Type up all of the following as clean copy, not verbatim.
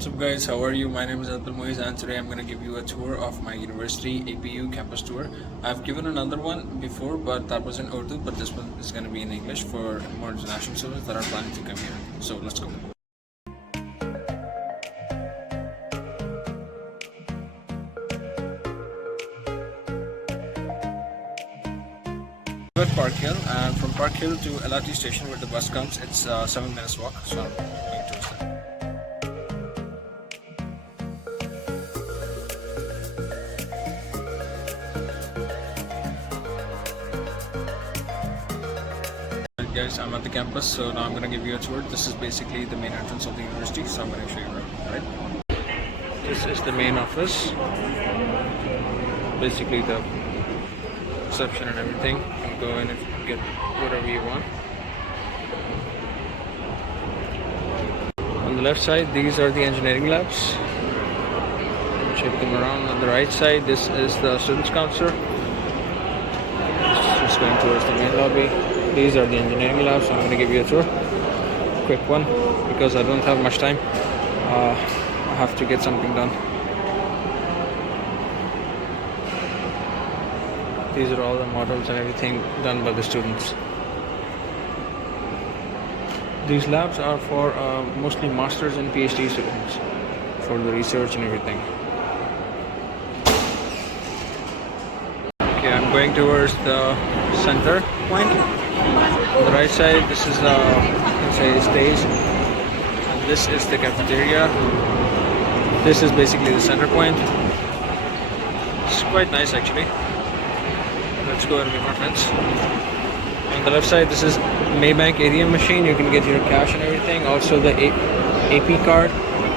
What's up guys, how are you? My name is Moiz and today I'm going to give you a tour of my university APU campus tour. I've given another one before but that was in Urdu, but this one is going to be in English for more international students that are planning to come here. So let's go. We're at Park Hill, and from Park Hill to LRT station where the bus comes, it's 7 minutes walk, so I'm going towards that. Guys, I'm at the campus, so now I'm going to give you a tour. This is basically the main entrance of the university, so I'm going to show you around, right? This is the main office, basically the reception and everything. You can go in and get whatever you want. On the left side, these are the engineering labs. Check them around. On the right side, this is the students' council. Just going towards the main lobby. These are the engineering labs, so I'm going to give you a tour. Quick one, because I don't have much time. I have to get something done. These are all the models and everything done by the students. These labs are for mostly masters and PhD students for the research and everything. Okay, I'm going towards the center point. On the right side, this is inside the stage, and this is the cafeteria. This is basically the center point. It's quite nice actually. Let's go and meet my friends. On the left side, this is Maybank ATM machine. You can get your cash and everything. Also the AP card.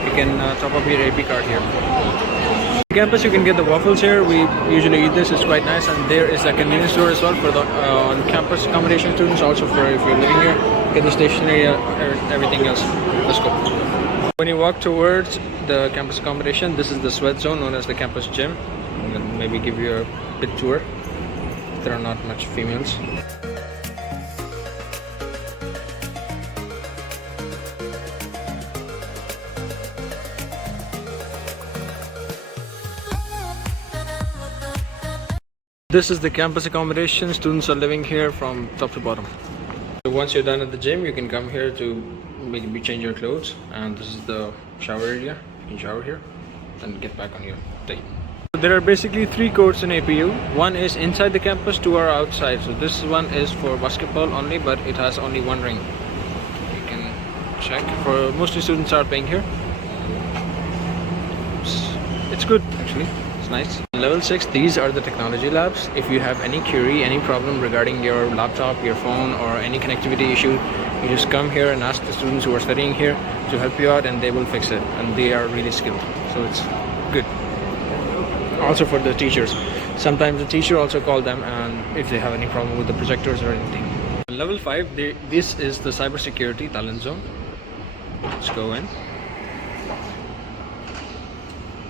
You can top up your AP card here. On campus, you can get the waffles here. We usually eat this. It's quite nice. And there is a convenience store as well for the on-campus accommodation students. Also for if you're living here, get the stationery and everything else. Let's go. When you walk towards the campus accommodation, this is the sweat zone known as the campus gym. I'm gonna maybe give you a bit tour. There are not much females. This is the campus accommodation. Students are living here from top to bottom. So once you're done at the gym, you can come here to maybe change your clothes, and this is the shower area. You can shower here and get back on your day. There are basically 3 courts in APU. One is inside the campus, 2 are outside. So this one is for basketball only, but it has only 1 ring. You can check. For mostly students are playing here. It's good actually. It's nice. Level 6, these are the technology labs. If you have any query, any problem regarding your laptop, your phone, or any connectivity issue, you just come here and ask the students who are studying here to help you out, and they will fix it. And they are really skilled, so it's good. Also for the teachers, sometimes the teacher also call them and if they have any problem with the projectors or anything. Level 5, this is the cybersecurity talent zone. Let's go in.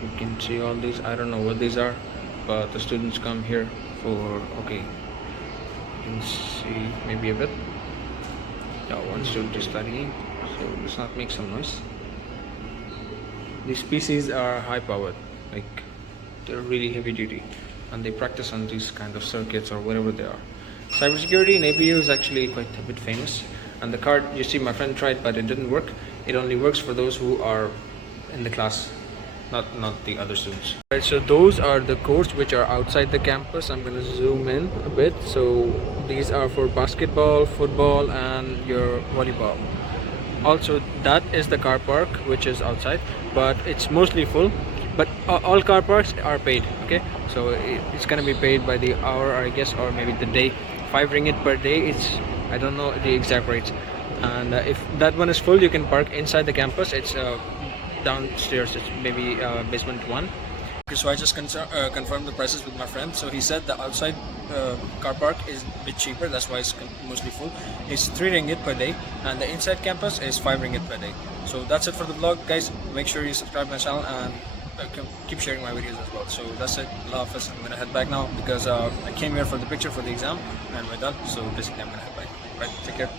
You can see all these. I don't know what these are, but the students come here for, okay, you can see maybe a bit. Yeah, one student is studying, so let's not make some noise. These PCs are high powered, like they're really heavy duty, and they practice on these kind of circuits or whatever they are. Cybersecurity in APU is actually quite a bit famous, and the card, you see my friend tried but it didn't work. It only works for those who are in the class, not the other students. Right, so those are the courts which are outside the campus. I'm going to zoom in a bit. So these are for basketball, football, and your volleyball. Also, that is the car park which is outside, but it's mostly full. But all car parks are paid, okay? So it's gonna be paid by the hour, I guess, or maybe the day. 5 ringgit per day. I don't know the exact rates. And if that one is full, you can park inside the campus. It's downstairs. It's maybe basement 1. Okay, so I just confirmed the prices with my friend. So he said the outside car park is a bit cheaper. That's why it's mostly full. It's 3 ringgit per day, and the inside campus is 5 ringgit per day. So that's it for the vlog, guys. Make sure you subscribe to my channel and keep sharing my videos as well. So that's it. Allah Hafiz. I'm gonna head back now because I came here for the picture for the exam and we're done. So basically I'm gonna head back. Right, take care.